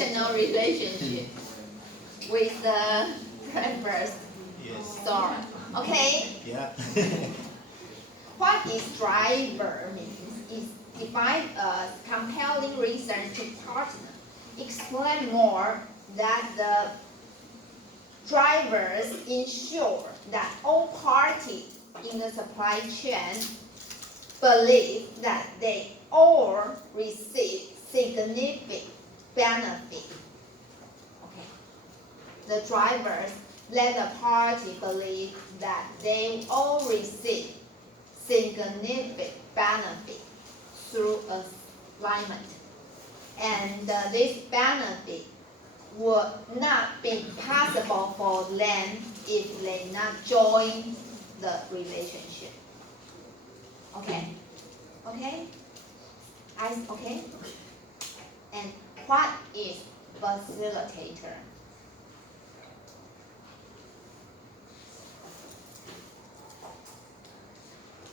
transactional relationship with the driver's store. Okay? Yeah. What is driver means is defined as compelling reason to partner. Explain more that the drivers ensure that all parties in the supply chain believe that they all receive significant benefit. Okay. The drivers let the party believe that they all receive significant benefit through alignment, and this benefit would not be possible for them if they not join the relationship. Okay? Okay? Okay? And what is facilitator?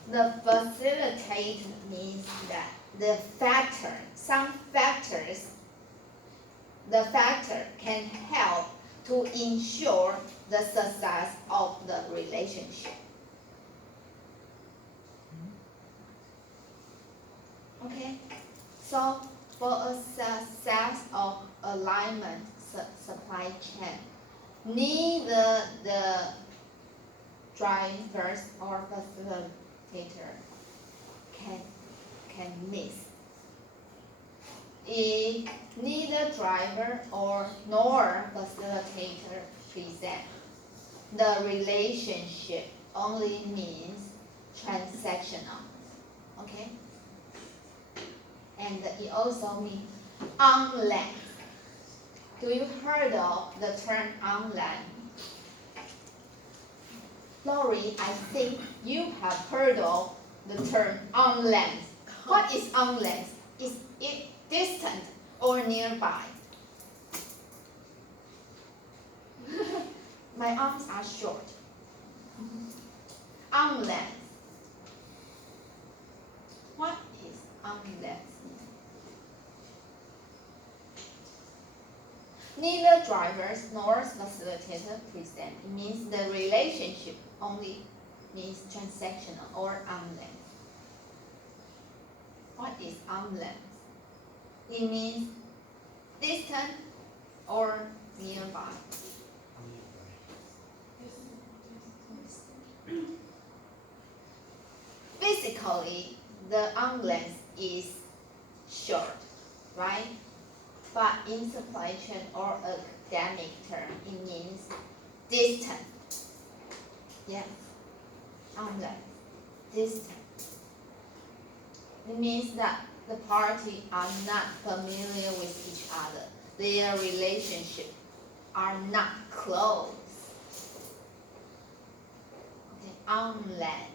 The facilitator means that the factor can help to ensure the success of the relationship. Okay, so for a success of alignment supply chain, neither the drivers or facilitator can miss. If neither driver nor facilitator present, the relationship only means transactional. Okay? And it also means unland. Do you heard of the term unland? Lori, I think you have heard of the term unland. What is unland? Is it distant or nearby? My arms are short. Unland. What is unland? Neither drivers nor facilitator present. It means the relationship only means transactional or unland. What is unland? It means distant or nearby. Physically, the unland is short, right? But in supply chain or academic term, it means distant. Yes, unland, distant. It means that the parties are not familiar with each other. Their relationship are not close. Okay, unland.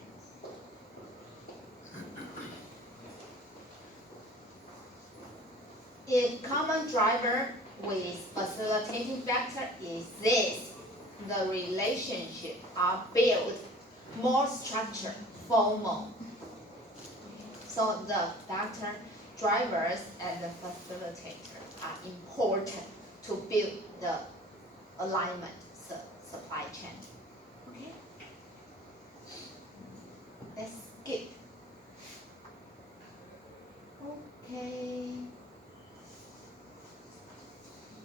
If common driver with facilitating factor exists, the relationship are built more structured, formal. So the factor, drivers, and the facilitator are important to build the alignment supply chain. Okay? Let's skip. Okay.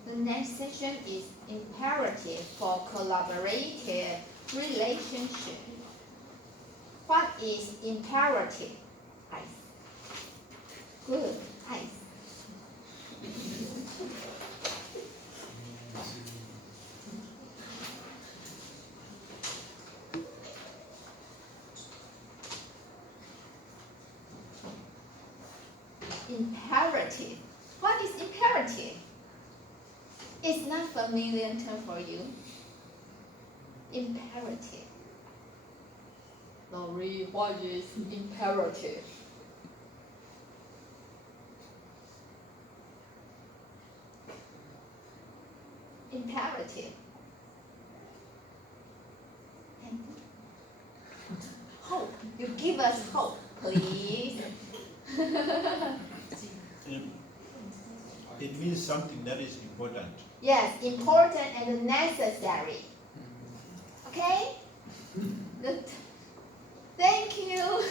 The next section is imperative for collaborative relationship. What is imperative? Ice. Good, ice. Imperative. What is imperative? It's not familiar term for you. Imperative. Lori, what is imperative? Imperative. Hope. You give us hope, please. It It means something that is important. Yes, important and necessary. Okay? Good. Thank you.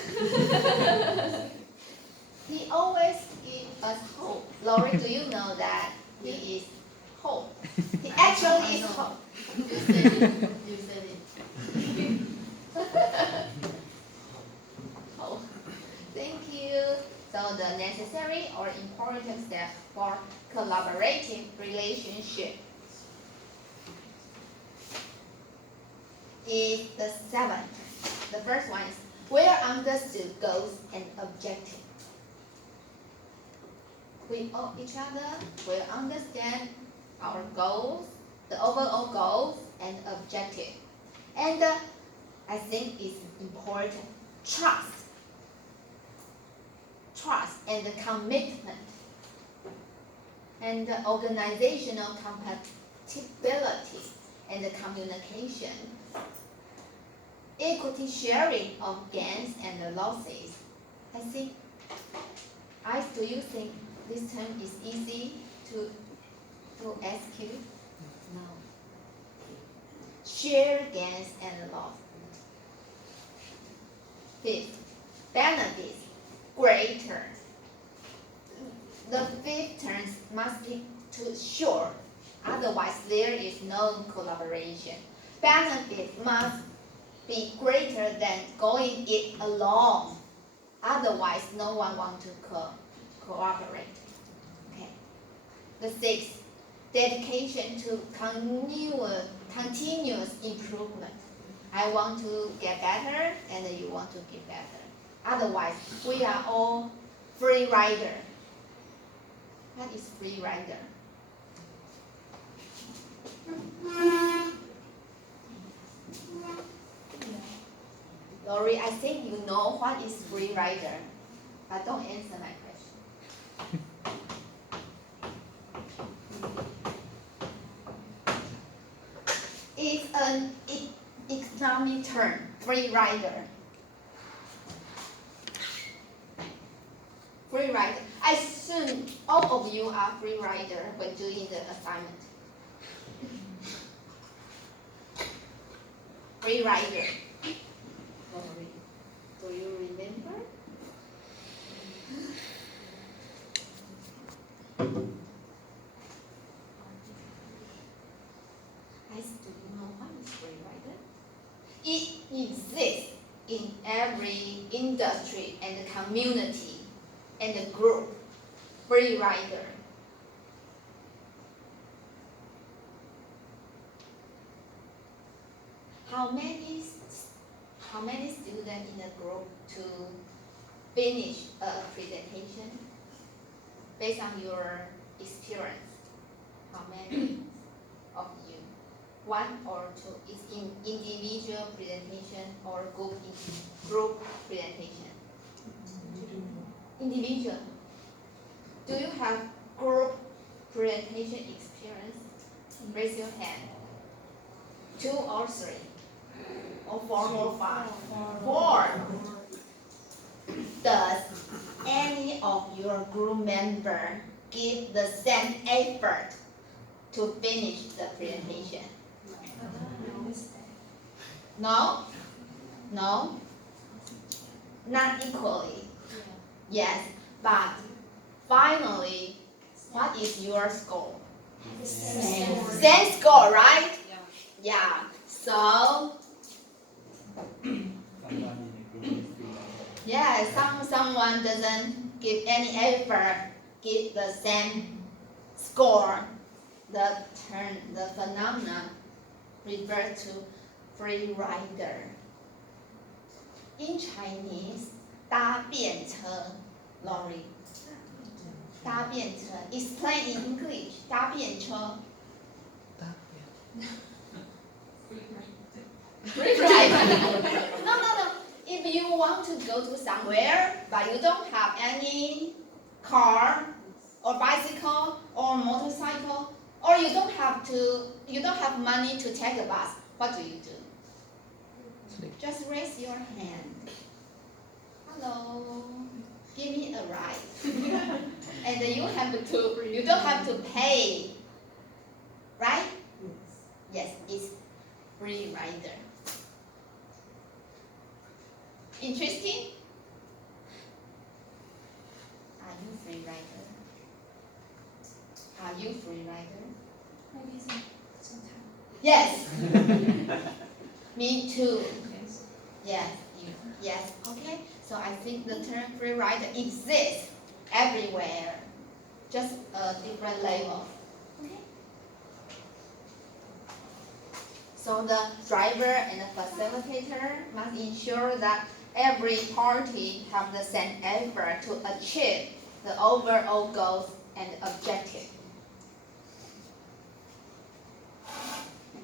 He always gives us hope. Laurie, do you know that he is hope? He actually is hope. You said it. You said it. Oh, thank you. So the necessary or important step for collaborative relationship is the seventh. The first one is well understood goals and objectives. We all each other will understand our goals, the overall goals and objective. And I think it's important. Trust and the commitment and the organizational compatibility and the communication, equity sharing of gains and the losses. I think, do you think this term is easy to execute? No. Share gains and loss. Fifth, benefits greater. The fifth term must be too short, otherwise there is no collaboration. Benefit must be greater than going it alone, otherwise no one wants to cooperate. Okay. The sixth, dedication to continuous improvement. I want to get better and you want to get better. Otherwise, we are all free rider. What is free rider? Lori, I think you know what is free rider, but don't answer my question. It's an economic term, free rider. Free rider. I assume all of you are free rider when doing the assignment. Free rider. Do you remember? Do you know what is free rider? It exists in every industry and community and group. Free rider. How many students in a group to finish a presentation based on your experience? How many of you? One or two is in individual presentation or group presentation? Individual. Do you have group presentation experience? Raise your hand. 2 or 3? Or 4 or 5? 4. Does any of your group member give the same effort to finish the presentation? No? No? Not equally. Yes, but finally, what is your score? Same score, right? Yeah. So, yeah, someone doesn't give any effort, give the same score. The phenomenon refers to free rider. In Chinese, 搭便车, Lori. 搭便车. Explain in English. 搭便车. Free rider. No. If you want to go to somewhere, but you don't have any car or bicycle or motorcycle, or you don't have money to take a bus, what do you do? Just raise your hand. Hello. give me a ride. And you don't have to pay. Right? Yes, it's free rider. Interesting? Are you free rider? Are you free rider? Maybe sometime. Yes. Me too. Yes. Yes, you. Yes. Okay. So I think the term free rider exists everywhere, just a different level. Okay. So the driver and the facilitator must ensure that every party have the same effort to achieve the overall goals and objective.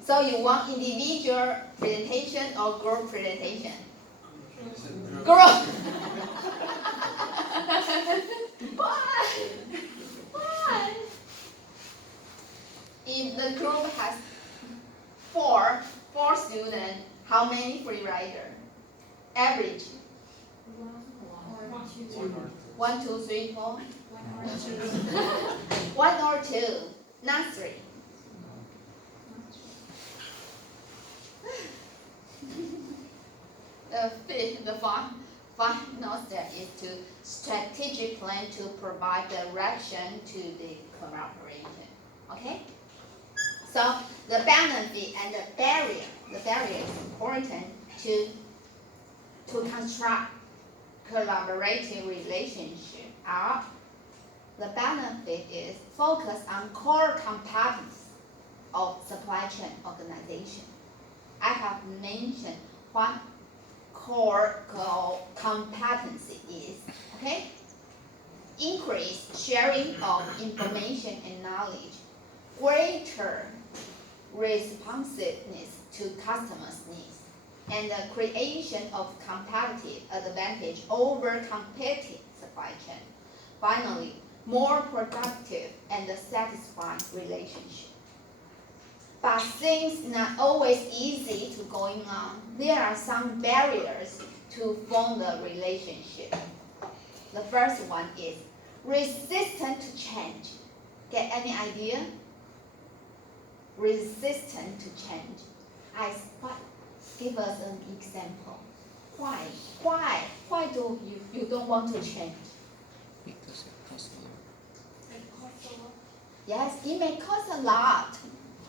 So you want individual presentation or group presentation? Group. Why? Why? If the group has four students, how many free rider? Average. One, two, three, four. One or two, not three. The final step is to strategic plan to provide direction to the collaboration. Okay? So the benefit and the barrier is important to construct collaborative relationship. The benefit is focus on core competence of supply chain organization. I have mentioned what core competency is. Okay? Increase sharing of information and knowledge, greater responsiveness to customers' needs, and the creation of competitive advantage over competing supply chain. Finally, more productive and satisfying relationship. But things not always easy to going on. There are some barriers to form the relationship. The first one is resistant to change. Get any idea? Resistant to change. Give us an example. Why? Why do you don't want to change? Because it costs a lot. It costs a lot. Yes, it may cost a lot.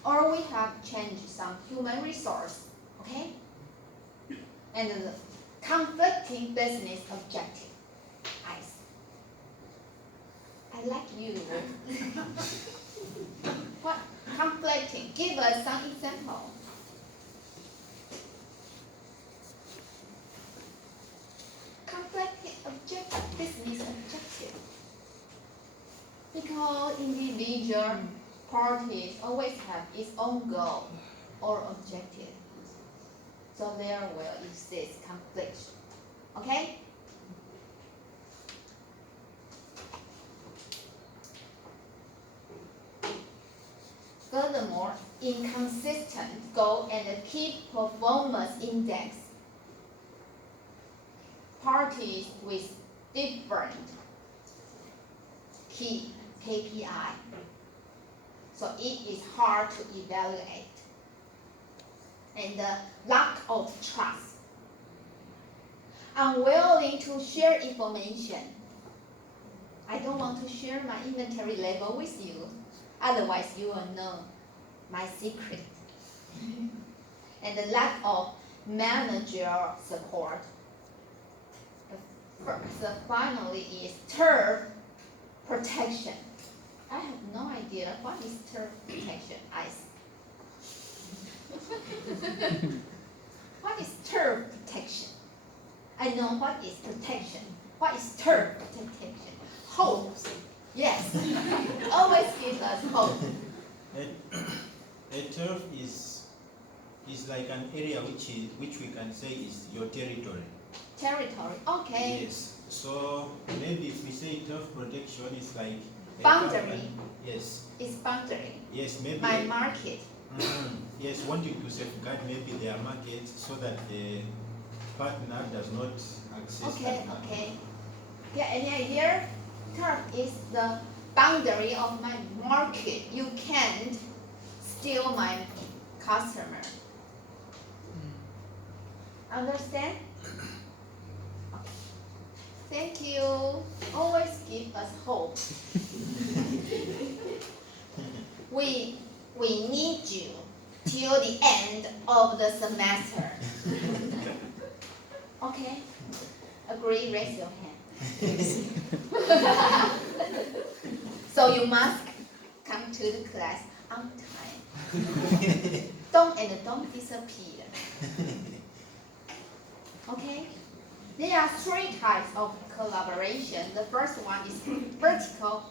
Or we have changed some human resource. Okay? And the conflicting business objective. I like you. What? Conflicting. Give us some example. Conflicting business objective. Because individual parties always have its own goal or objective. So there will exist conflict. Okay? Furthermore, inconsistent goal and key performance index. Parties with different key KPI. So it is hard to evaluate. And the lack of trust. Unwilling to share information. I don't want to share my inventory level with you. Otherwise, you will know my secret. And the lack of managerial support. Finally is turf protection. I have no idea what is turf protection. What is turf protection? I know what is protection. What is turf protection? Hope. Yes. Always gives us hope. A turf is like an area which we can say is your territory. Territory. Okay. Yes. So maybe if we say turf protection, it's like a Boundary. company- Yes. It's boundary. Yes. Maybe. My market. Yes, wanting to safeguard maybe their market so that the partner does not access Okay. that market. Okay. Get any idea? Turf is the boundary of my market. You can't steal my customer. Understand? Thank you. Always give us hope. We need you till the end of the semester. Okay? Agree? Raise your hand. So you must come to the class on time. Don't disappear. Okay? There are 3 types of collaboration. The first one is vertical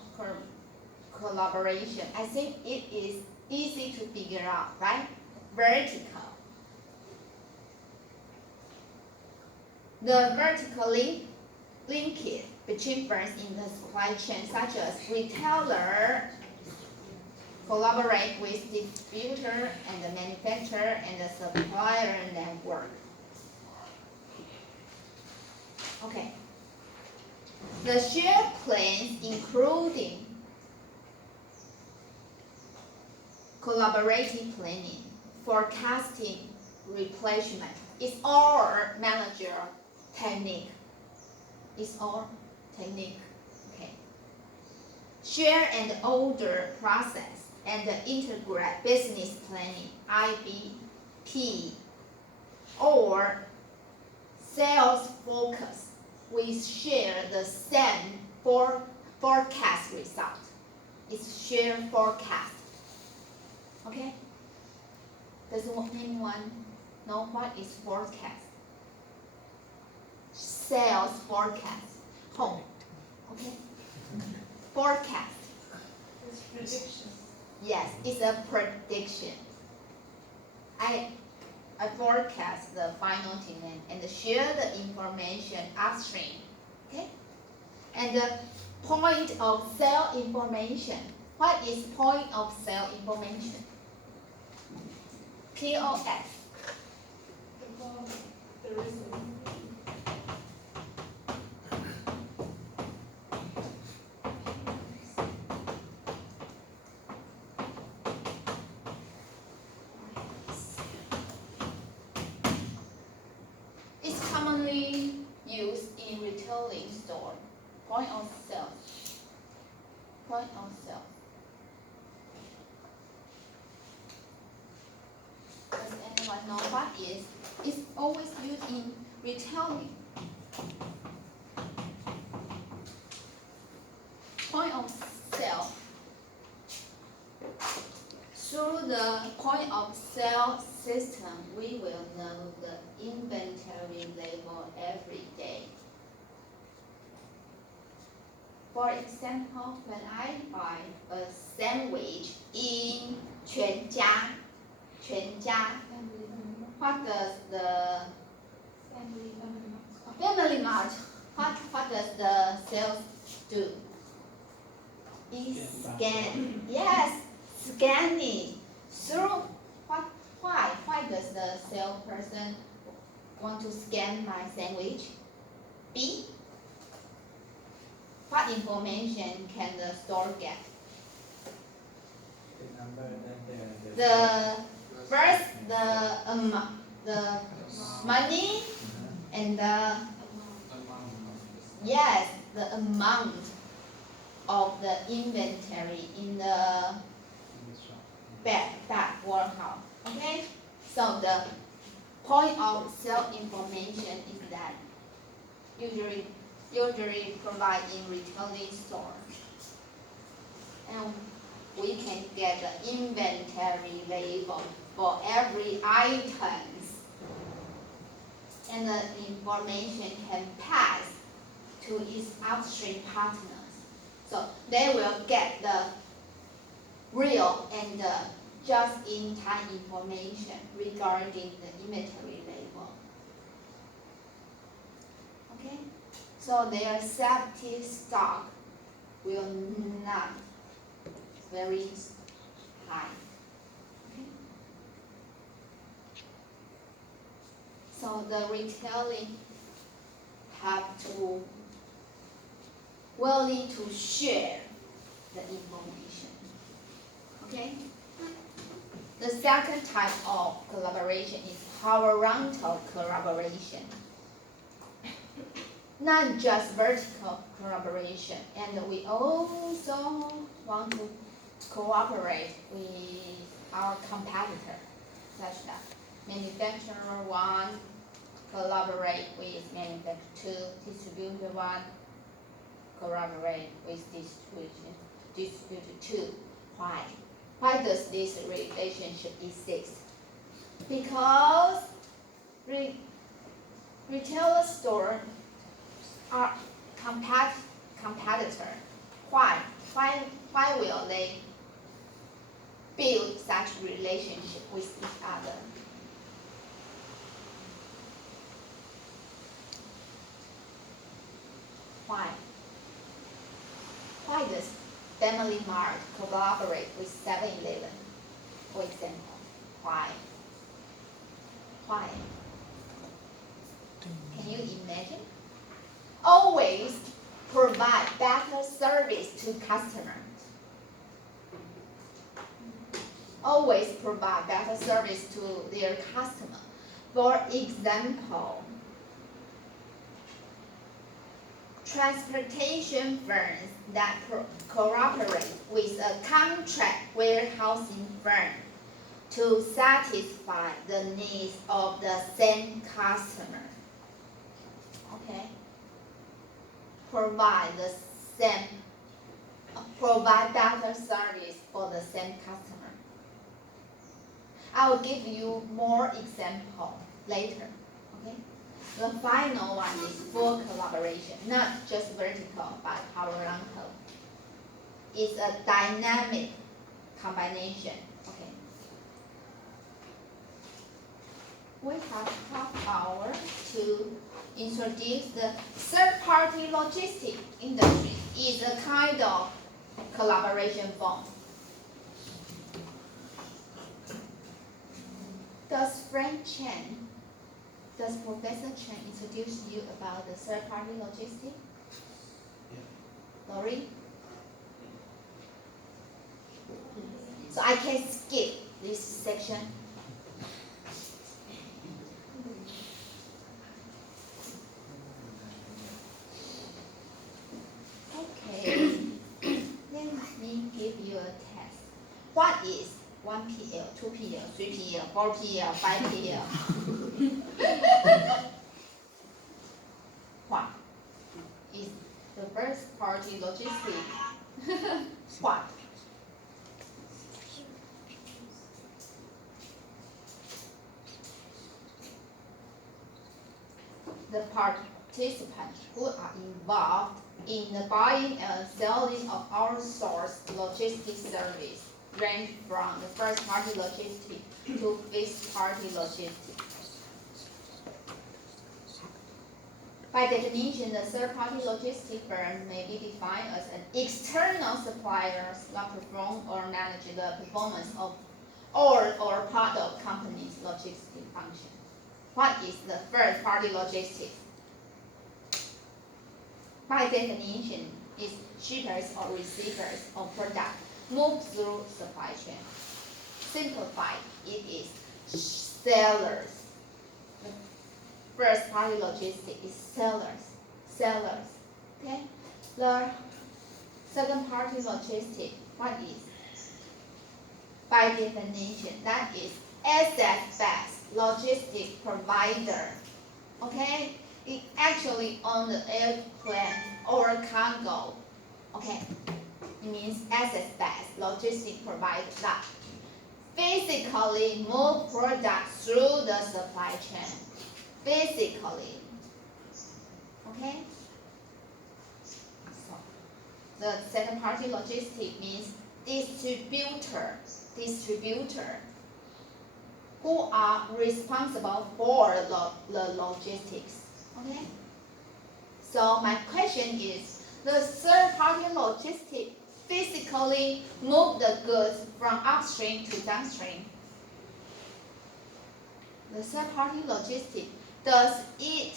collaboration. I think it is easy to figure out, right? Vertical. The vertical linkage between firms in the supply chain, such as retailer collaborate with distributor and the manufacturer and the supplier network. Okay. The shared plans including collaborative planning, forecasting, replenishment. It's all manager technique. It's all technique. Okay. Share and order process and integrate business planning, IBP, or sales focus. We share the same forecast result. It's share forecast. Okay? Does anyone know what is forecast? Sales forecast. Home. Okay? Forecast. It's prediction. Yes, it's a prediction. I forecast the final demand and share the information upstream. Okay? And the point of sale information. What is point of sale information? POS. The reason. It's commonly used in retailing store. Point of sale. Point of sale. Does anyone know what is? It's always used in retailing. Point of sale. Through the point of sale system, we will know the inventory level every day. For example, when I buy a sandwich in 全家, what does the Family Mart, what does the sales do? It scan. Yes, scanning. Through why does the salesperson want to scan my sandwich? B. What information can the store get? The first the money and the yes, the amount of the inventory in the back warehouse. Okay? So the point of sale information is that usually provided in retailing store. And we can get the inventory label for every items. And the information can pass to its upstream partners. So they will get the real and just-in-time information regarding the inventory label. Okay? So their safety stock will not very high. Okay? So the retailing have to willing to share the information. Okay? The second type of collaboration is horizontal collaboration. Not just vertical collaboration, and we also want to cooperate with our competitor, such that manufacturer one collaborate with manufacturer two, distributor one collaborate with distributor two. Why? Why does this relationship exist? Because retailer store are competitor. Why? Why will they build such relationship with each other? Why? Why does Family Mart collaborate with 7-Eleven, for example? Why? Why? Can you imagine? Always provide better service to customers. Always provide better service to their customer. For example, transportation firms that cooperate with a contract warehousing firm to satisfy the needs of the same customer. Okay? Provide better service for the same customer. I will give you more example later. Okay? The final one is full collaboration, not just vertical but horizontal. It's a dynamic combination. Okay. We have half hour to introduce the third-party logistics industry. Is a kind of collaboration form. Does Professor Chen introduce you about the third-party logistics? Yeah. Lori? So I can skip this section. Okay. Let me give you a test. What is 1PL, 2PL, 3PL, 4PL, 5PL? What is the first party logistics? What? The participants who are involved in the buying and selling of outsourced logistics service range from the first-party logistics to fifth-party logistics. By definition, the third-party logistics firm may be defined as an external supplier that perform or manage the performance of or part of company's logistics function. What is the third-party logistics? By definition, it's shippers or receivers of product move through supply chain. Simplified, it is sellers. The first-party logistics is sellers. Okay. The second-party logistics, what is? By definition, that is asset-based logistics provider. Okay. It actually on the airplane or cargo. Okay. It means asset-based logistics provider that physically move products through the supply chain. Physically. Okay? So, the second-party logistics means distributor who are responsible for the logistics. Okay? So my question is, the third-party logistics physically move the goods from upstream to downstream? The third-party logistics, does it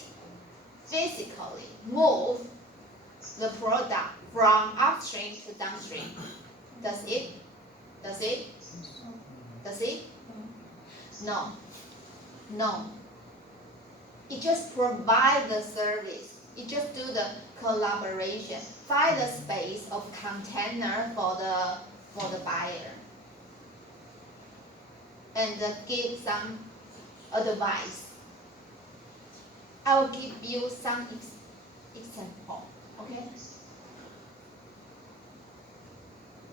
physically move the product from upstream to downstream. Does it? Does it? Does it? No. No. It just provide the service. It just do the collaboration. Find the space of container for the buyer. And give some advice. I will give you some example. Okay?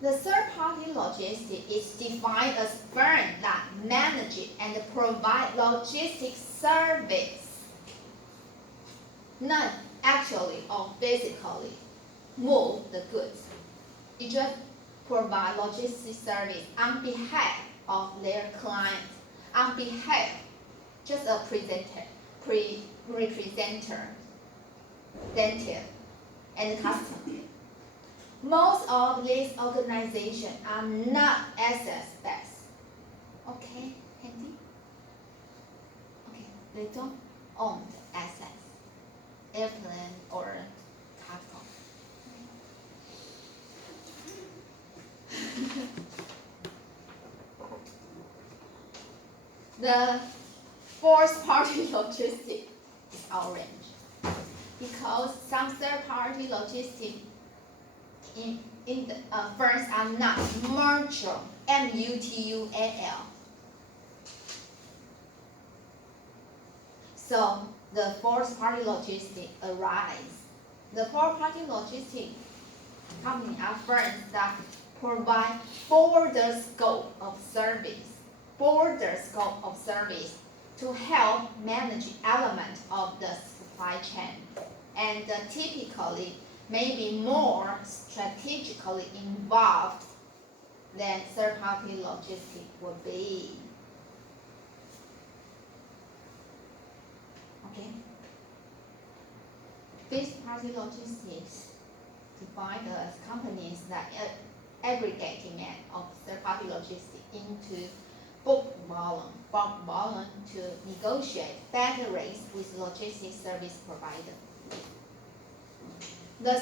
The third-party logistics is defined as firm that manage and provide logistics service, not actually or physically move the goods. It just provide logistics service on behalf of their client, on behalf, just a representative, and customer. Most of these organizations are not asset-based. Okay, Handy? Okay, they don't own the assets, airplane or capital. The fourth party logistics is orange because some third party logistics in the firms are not mutual, M-U-T-U-A-L. So the fourth party logistics arise. The fourth party logistics company are firms that provide broader scope of service to help manage element of the supply chain, and typically may be more strategically involved than third-party logistics would be. Okay? Fifth-party logistics defined as companies that aggregate demand of third-party logistics into bulk volume to negotiate better rates with logistics service provider. The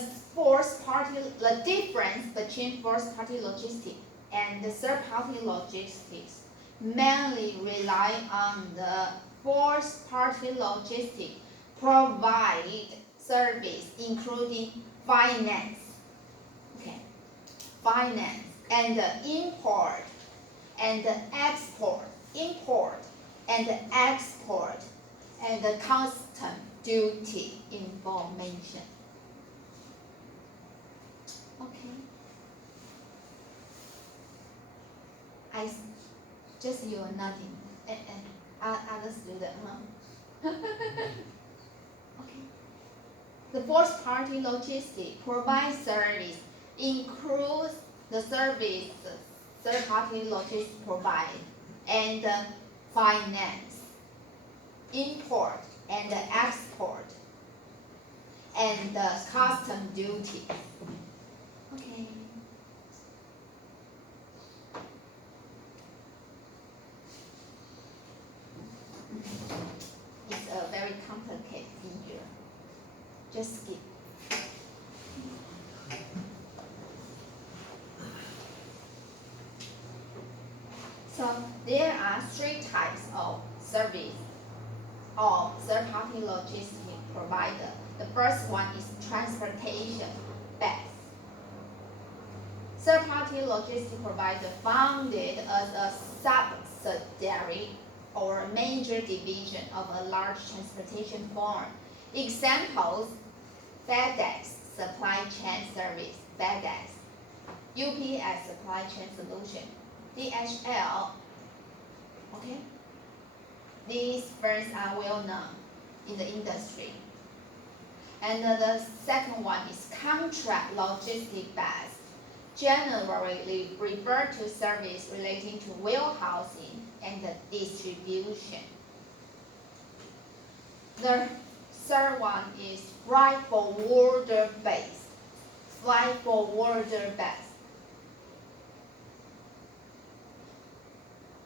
difference between first-party logistics and the third-party logistics mainly rely on the first-party logistics provide service including finance, and import and export, and the custom duty information. Okay. Just you are nodding. Other student, huh? Okay. The fourth party logistics provides service includes the service third party logistics provide and finance, import and export, and custom duty. Okay. It's a very complicated figure. Just skip. So there are three types of service or third-party logistics provider. The first one is transportation based. Third-party logistics provider founded as a subsidiary or major division of a large transportation firm. Examples: FedEx Supply Chain Service, FedEx, UPS Supply Chain Solution, DHL. Okay, these firms are well known in the industry. And the second one is contract logistics based, generally refer to service relating to warehousing and distribution. The third one is freight forwarder based.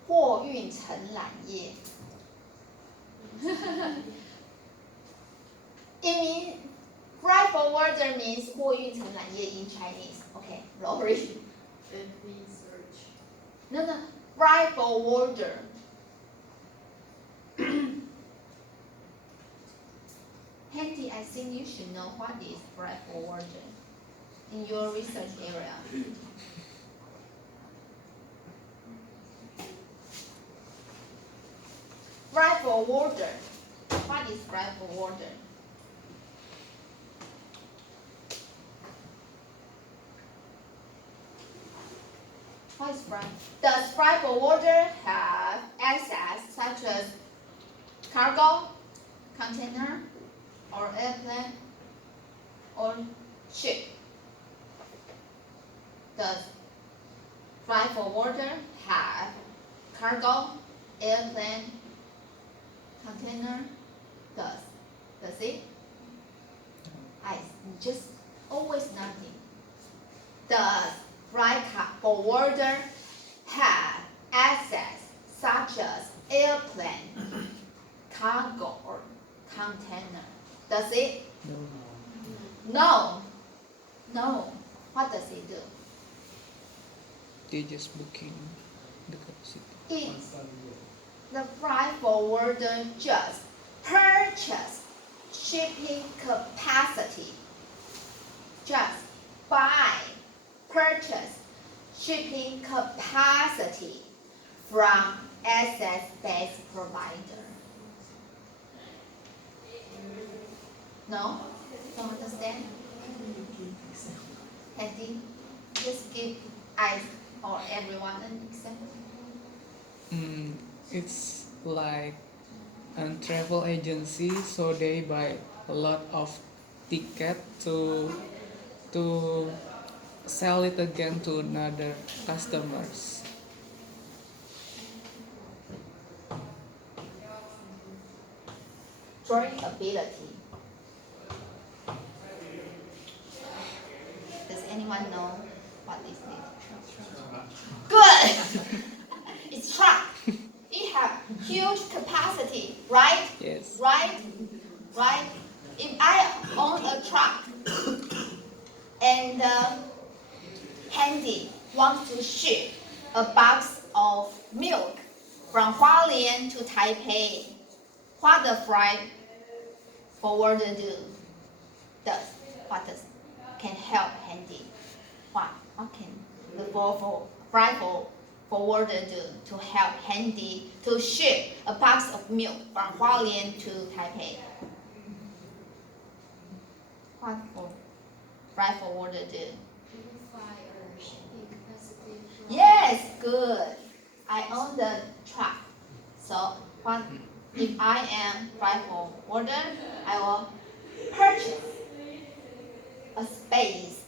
货运承揽业。It means Freight forwarder means 货运承揽业 in Chinese. Okay, Lori. It means search. No. Freight forwarder. Handy, I think you should know what is freight forwarder in your research area. Freight forwarder. What is freight forwarder? What is freight? Does freight forwarder have access such as cargo, container, or airplane, or ship? Does freight forwarder have cargo, airplane, container? Does it? I just always nothing. Does freight forwarder have access such as airplane, cargo, or container? Does it? No. No. What does it do? They just booking the capacity. It, the freight forwarder just purchase shipping capacity. Just buy, purchase shipping capacity from access-based provider. No? Don't understand? Handy? Just give I or everyone an example. It's like a travel agency, so they buy a lot of ticket to sell it again to another customers. Drawing ability. Does anyone know what is this? Good! It's truck. It have huge capacity, right? Yes. Right? Right? If I own a truck and Handy wants to ship a box of milk from Hualien to Taipei, what the freight forwarder do? What does can help Handy? What can the freight forwarder do to help Handy to ship a box of milk from Hualien to Taipei? What for freight forwarder do? Purify or shipping capacity. Yes, good. I own the truck. So what if I am freight forwarder, I will purchase a space